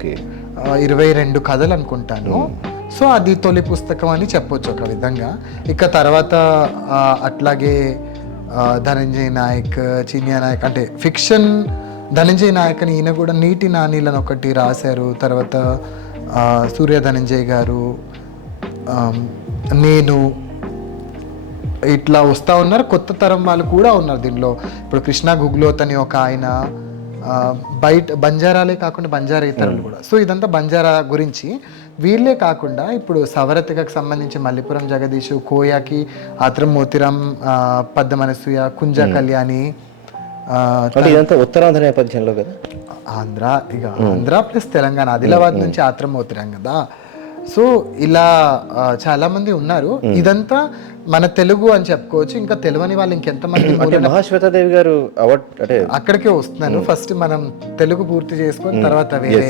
Okay. 22 కథలు అనుకుంటాను. So అది తొలి పుస్తకం అని చెప్పొచ్చు ఒక విధంగా. ఇక తర్వాత అట్లాగే ధనంజయ్ నాయక్, చిన్యా నాయక్ అంటే ఫిక్షన్. ధనంజయ్ నాయక్ అని ఈయన కూడా నీటి నానీలను ఒకటి రాశారు. తర్వాత సూర్య ధనంజయ్ గారు, నేను ఇట్లా వస్తూ ఉన్నారు. కొత్త తరం వాళ్ళు కూడా ఉన్నారు దీనిలో. ఇప్పుడు కృష్ణ గుగ్లోత్ అని ఒక ఆయన, బయట బంజారాలే కాకుండా బంజారేతరులు కూడా. సో ఇదంతా బంజారా గురించి. వీళ్ళే కాకుండా ఇప్పుడు సవరతికకు సంబంధించి మల్లిపురం జగదీష్, కోయాకి ఆత్రం మోతిరాం, పద్మనసూయ, కుంజ కళ్యాణి. ఇదంతా ఉత్తరాంధ్ర నేపథ్యంలో కదా. ఆంధ్ర ప్లస్ తెలంగాణ, ఆదిలాబాద్ నుంచి ఆత్రం మోతిరాం కదా. సో ఇలా చాలా మంది ఉన్నారు. ఇదంతా మన తెలుగు అని చెప్పుకోవచ్చు. ఇంకా తెలియని వాళ్ళు ఇంకెంతమంది. మహాశ్వేతాదేవి గారు అవార్డ్ అంటే అక్కడికే వస్తున్నాను. ఫస్ట్ మనం తెలుగు పూర్తి చేసుకొని తర్వాత వేరే